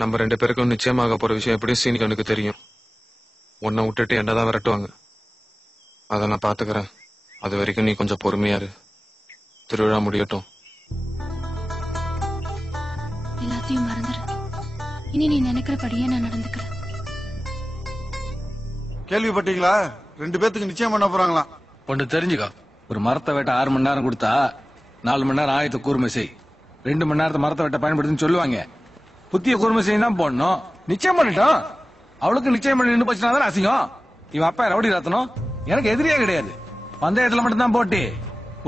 நம்ம 2 பேருக்கும் நிச்சயமாக போற விஷயம் எப்படியும் சீனிகனுக்கு தெரியும். உன்னை விட்டுட்டு என்னதான் விரட்டுவாங்க. அதை நான் பாத்துக்கிறேன். அது வரைக்கும் நீ கொஞ்சம் பொறுமையா இரு. திருவிழா முடியட்டும். எல்லாத்தையும் மறந்துரு. இனி நீ நினைக்கிறபடியே நான் நடந்துக்கிறேன். கேள்விப்பட்டீங்களா? 2 பேத்துக்கு நிச்சயம் பண்ண போறாங்களாம். ஒன்று தெரிஞ்சுக்கோ, ஒரு மரத்தை வெட்ட 6 மணி நேரம் கொடுத்தா 4 மணி நேரம் ஆயத்தை கூர்மை செய், 2 மணி நேரத்தை மரத்தை வெட்ட பயன்படுத்துன்னு சொல்லுவாங்க. புத்திய கூர்மை செய்ய தான் போடணும். நிச்சயம் பண்ணிட்டோம். அவளுக்கு நிச்சயம் பண்ணி நின்று போச்சுனா தான் அசிங்கம். இவன் அப்பா ரவுடி ரத்தனம் எனக்கு எதிரியே கிடையாது. பந்தயத்துல மட்டும் தான் போட்டி.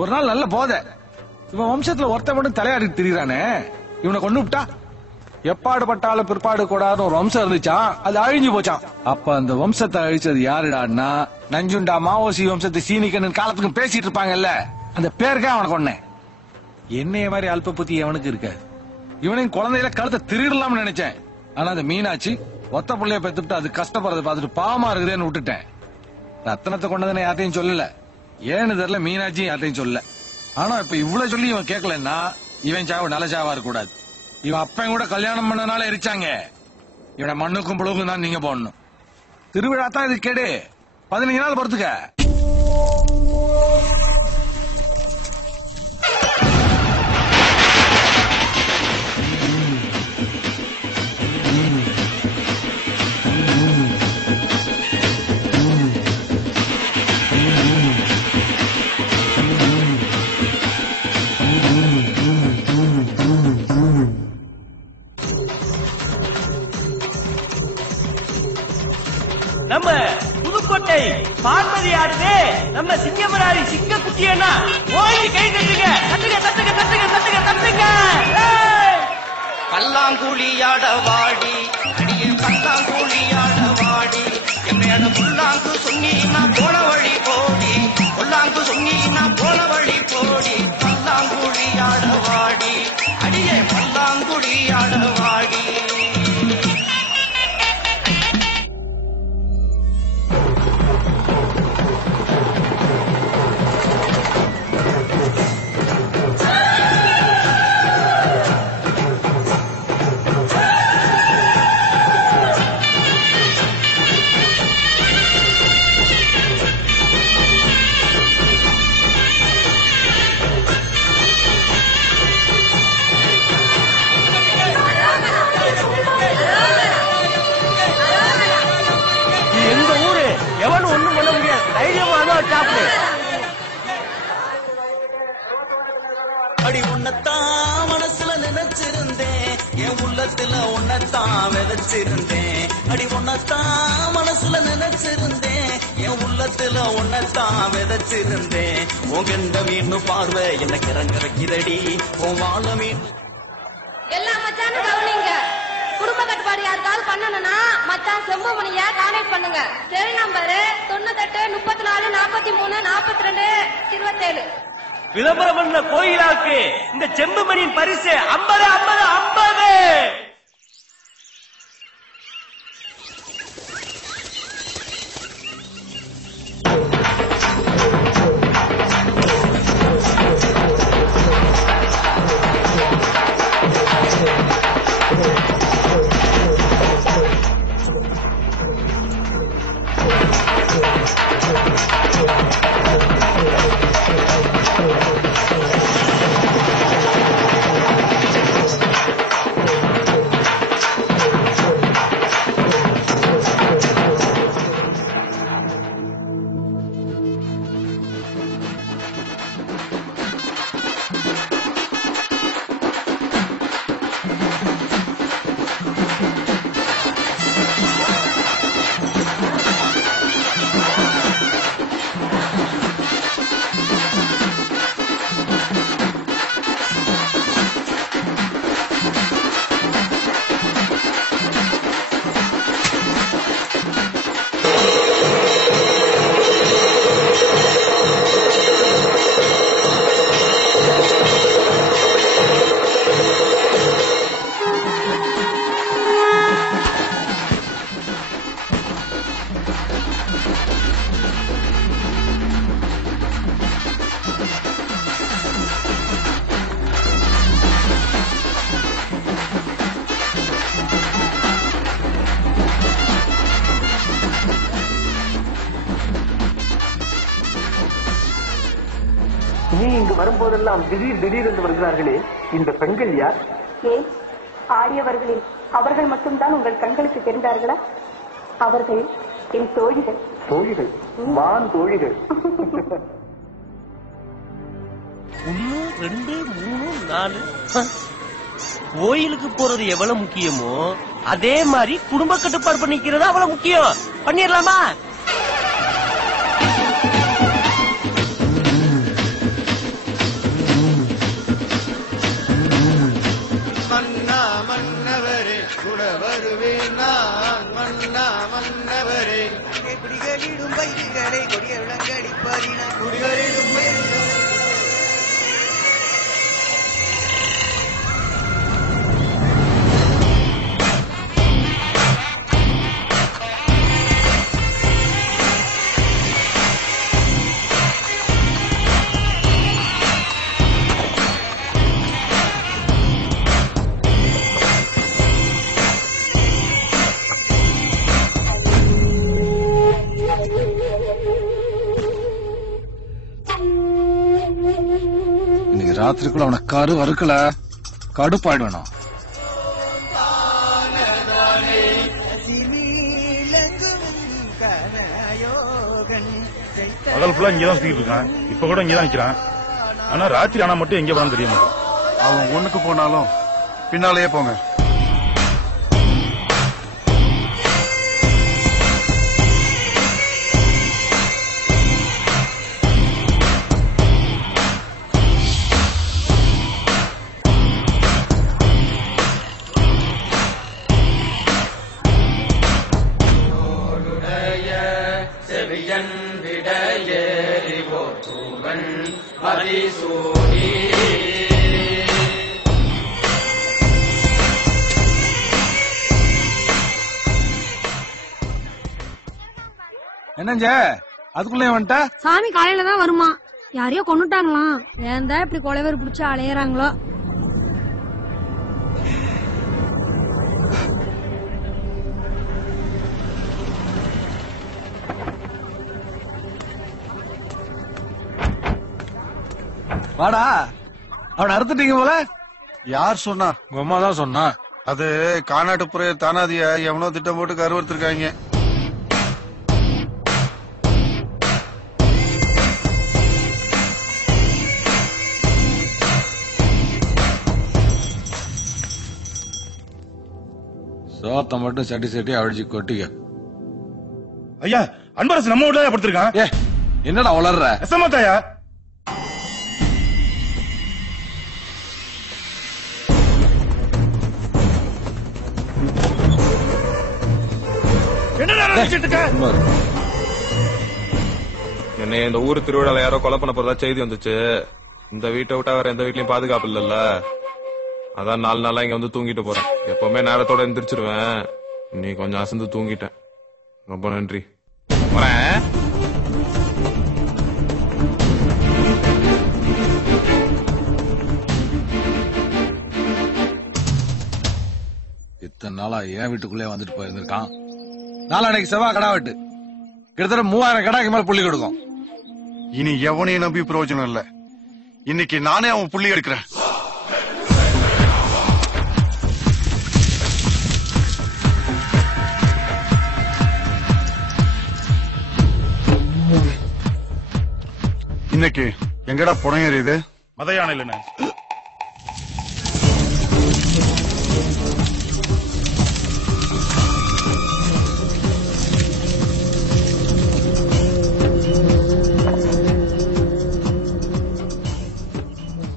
ஒரு நாள் நல்ல போத இவன் வம்சத்துல ஒருத்த மட்டும் தலையாடிட்டு திரிகிறானே, இவனை கொண்டு விட்டா எப்பாடு பட்டாலும் பிற்பாடு கூடாதுன்னு ஒரு வம்சம் இருந்துச்சான், அது அழிஞ்சு போச்சான். அப்ப அந்த வம்சத்தை அழிச்சது யாருடான்னா நஞ்சுண்டா மாவோசி வம்சத்தை சீனிக்கன்னு காலத்துக்கு பேசிட்டு இருப்பாங்கல்ல, அந்த பேருக்கே அவனை கொன்னேன். என்னைய மாதிரி அல்ப புத்தி அவனுக்கு இருக்காது. இவனையும் குழந்தையில கழுத்தை திருடலாம்னு நினைச்சேன். ஆனா அந்த மீனாட்சி ஒத்த பிள்ளைய பெத்துட்டு அது கஷ்டப்படுறதை பார்த்துட்டு பாவமா இருக்குதுன்னு விட்டுட்டேன். ரத்தனத்தை கொண்டதுன்னு யார்ட்டையும் சொல்லல, ஏன்னு தெரியல மீனாட்சி யார்ட்டையும் சொல்லல. ஆனா இப்ப இவ்வளவு சொல்லி இவன் கேட்கலன்னா இவன் சாவு நல்ல சாவா இருக்க கூடாது. இவன் அப்பன் கூட கல்யாணம் பண்ணனால எரிச்சாங்க. இவனை மண்ணுக்கும் புழுக்கும் தான் நீங்க போடணும். திருவிழா தான் இது கேடு. 15 நாள் பொறுத்துக்க. நம்ம புதுக்கோட்டை பார்வதி ஆடுது. நம்ம சிங்கமராரி சிங்க குட்டியனா ஓடி கை தட்டுங்க, தட்டுங்க தட்டுங்க தட்டுங்க தட்டுங்க தட்டுங்க. பல்லாங்குழியாட வாடி அடியே பல்லாங்குழியாட வாடி, எம்மேட புல்லாங்கு சொன்னி நான் போன வழி போடி, புல்லாங்கு சொன்னி நான் போன வழி போடி. பல்லாங்குழியாட வாடி அடியே பல்லாங்குழியாட வாடி. அடி உன்னத்தான் மனசுல நினைச்சிருந்தேன், என் உள்ளத்துல உன்னத்தான் விதைச்சிருந்தேன். அடி உன்னத்தான் மனசுல நினைச்சிருந்தேன், என் உள்ளத்துல உன்னத்தான் விதைச்சிருந்தேன். உங்க மீன் பார்வை என்ன கிறங்கிறக்கிறடி, உன் வாழ மீன். எல்லா மச்சானும் கவனிங்க. குடும்ப கட்டுப்பாடு யாருக்காவது பண்ணணும்னா மச்சான் செம்புமணிய கான்டாக்ட் பண்ணுங்க. Cell number 98 34 43 42 27. விளம்பரம் பண்ண கோயிலாக்கு இந்த செம்புமணியின் பரிசு 50 50 50. வரும்போதெல்லாம் திடீர் என்று வருகிறார்களே, இந்த பெண்கள் யார்? ஏன் ஆடியவர்களில் அவர்கள் மட்டும்தான் உங்கள் கண்களுக்கு தெரிந்தார்களா? அவர்கள் என் தோழிகள். தோழிகள்? வான் தோழிகள். 1 2 3 4. கோயிலுக்கு போறது எவ்வளவு முக்கியமோ அதே மாதிரி குடும்ப கட்டுப்பாடு பண்ணிக்கிறது அவ்வளவு முக்கியம். பண்ணிடலாமா? மன்னா மன்னவரே கூட வருவேனா, மன்னா மன்னவரே குடிகளிடும் பயிர்களை கொடிய விளங்கடிப்பாரின குடிகளிடும் பயிர்களை. இன்னைக்கு ராத்திரிக்குள்ள அவனை கரு வறுக்கல கடுப்பாயிடுவேணும். பகல் ஃபுல்லா இங்கதான் சுத்திட்டு இருக்கான். இப்ப கூட இங்கதான் நிக்கிறான். ஆனா ராத்திரி ஆனா மட்டும் எங்க போனாலும் தெரிய மாட்டேன். அவன் ஒண்ணுக்கு போனாலும் பின்னாலேயே போங்க. என்னஞ்ச அதுக்குள்ளே வந்துட்ட? சாமி காலையில தான் வருமா? யாரையோ கொண்டுட்டாங்களாம். ஏன் தான் இப்படி கொலைவர் பிடிச்சு அலையறாங்களோ? வாடா, அவனை அறுத்துட்டீங்க போல. யார் சொன்னா? உங்க அம்மா தான் சொன்னா. அது கானாட்டுப்புறைய தானாதிய எவனோ திட்டம் போட்டு கருவறுத்திருக்காங்க. சோத்த மட்டும் சட்டி சட்டி அடிச்சு கொட்டிக்க. ஐயா, அன்பரசு நம்ம வீட்டுல படுத்திருக்கான். ஏ, என்னடா வளர்ற? எசமாத்தாயா? என்னைய இந்த ஊர் திருவிழால யாரோ கொலை பண்ண போறதா செய்தி வந்துச்சு. இந்த வீட்டை விட்டா வேற எந்த வீட்லயும் பாதுகாப்பு இல்லல்ல. அதான் 4 நாளா இங்க வந்து தூங்கிட்டு போறேன். எப்பவுமே நேரத்தோட எந்திரிச்சிருவேன். நீ கொஞ்சம் அசந்து தூங்கிட்டேன். ரொம்ப நன்றி. வரேன். இத்தனை நாளா என் வீட்டுக்குள்ளே வந்துட்டு போயிருந்திருக்கான். நாளானைக்கு செவ்வாய் கடா வெட்டு. கிட்டத்தட்ட 3000 கடாக்கு மேல புள்ளி கொடுக்கும். இனி எவனையும் நம்பி பிரயோஜனம் இல்ல. இன்னைக்கு நானே அவன் புள்ளி எடுக்கிறேன். இன்னைக்கு எங்கடா புடம் ஏறியுது? மத யானை இல்லைண்ணே.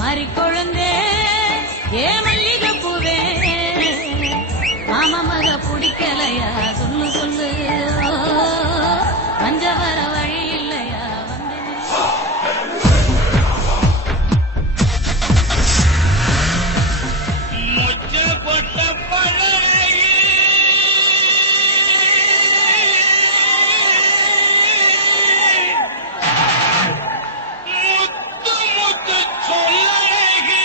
மறிக்கொழுந்தே ஏ மல்லிகை பூவே, மாமா மக பிடிக்கலையா சொல்லு சொல்லு, மஞ்ச வர வழி இல்லையா மொச்சப்பட்ட பழகி முத்து முத்து சொல்லழகி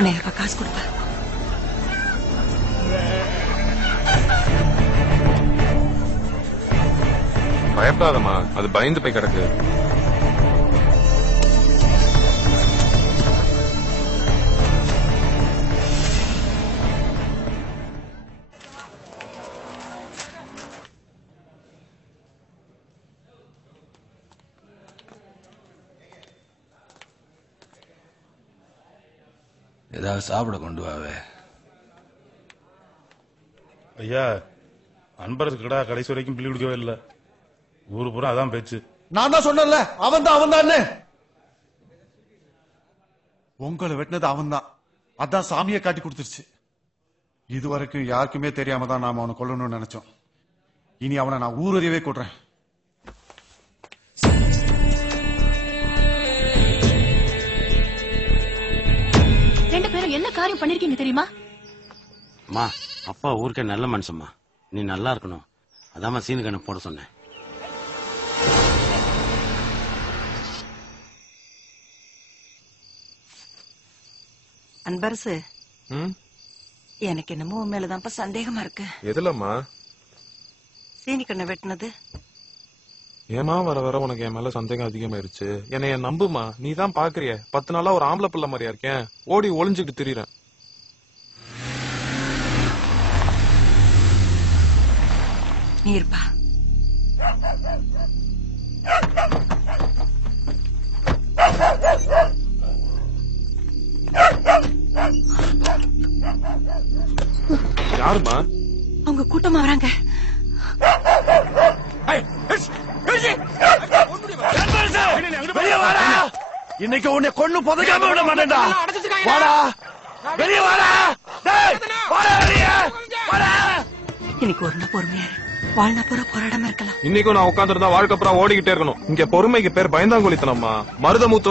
உன்னையாக்கா காசு கொடுப்பா. பயப்படாதம்மா, அது பயந்து போய் கிடக்கு. ஏதாவது சாப்பிட கொண்டு வாவே. ஐயா, அன்பரசு கடா கடைசி வரைக்கும் பிள்ளை குடிக்கவே இல்லை. ஊரு பூரா அதான் பேச்சு. நான் தான் சொன்னேன்ல, அவன் தான். உங்களை வெட்டினது அவன் தான். அதான் சாமியை காட்டி கொடுத்துருச்சு. இதுவரைக்கும் யாருக்குமே தெரியாம தான் நாம அவனை கொல்லணும்னு நினைச்சோம். இனி அவனை நான் ஊரறியவே கொடுறேன். ரெண்டு பேரும் என்ன காரியம் பண்ணிருக்கீங்க தெரியுமா? அம்மா, அப்பா ஊருக்கே நல்ல மனுஷம்மா. நீ நல்லா இருக்கணும். அதாம்மா சீனு கண்ணு போட சொன்னேன். அன்பரசு, எனக்கு என்னமோ உன் மேலதான்ப்பா சந்தேகமா இருக்கு. எதுலம்மா? சீனி கண்ணை வெட்டினது. ஏமா வர வர உனக்கு என் மேல சந்தேகம் அதிகமாயிருச்சு. என்னைய நம்புமா, நீ தான் பாக்குறிய 10 நாளா ஒரு ஆம்பளை பிள்ளை மாதிரியா இருக்கேன். ஓடி ஒளிஞ்சுக்கிட்டு திரியறேன். நீ இருப்பா. யாருமா? அவங்க கூட்டமா வராங்க. இன்னைக்கு உன்னை கொண்டு புதைக்காம விட மாட்டேன்டா. வாடா, வெளியே வாடா. இன்னைக்கு ஒரு நாள் பொறுமையா வாழ்னா பூரா போராடாம இருக்கலாம். இன்னைக்கும் நான் உட்கார்ந்து இருந்தா வாழ்க்கை பூரா ஓடிக்கிட்டே இருக்கணும். இங்க பொறுமைக்கு பேர் பயந்தாங்குளித்தனம்மா. மருதமுத்து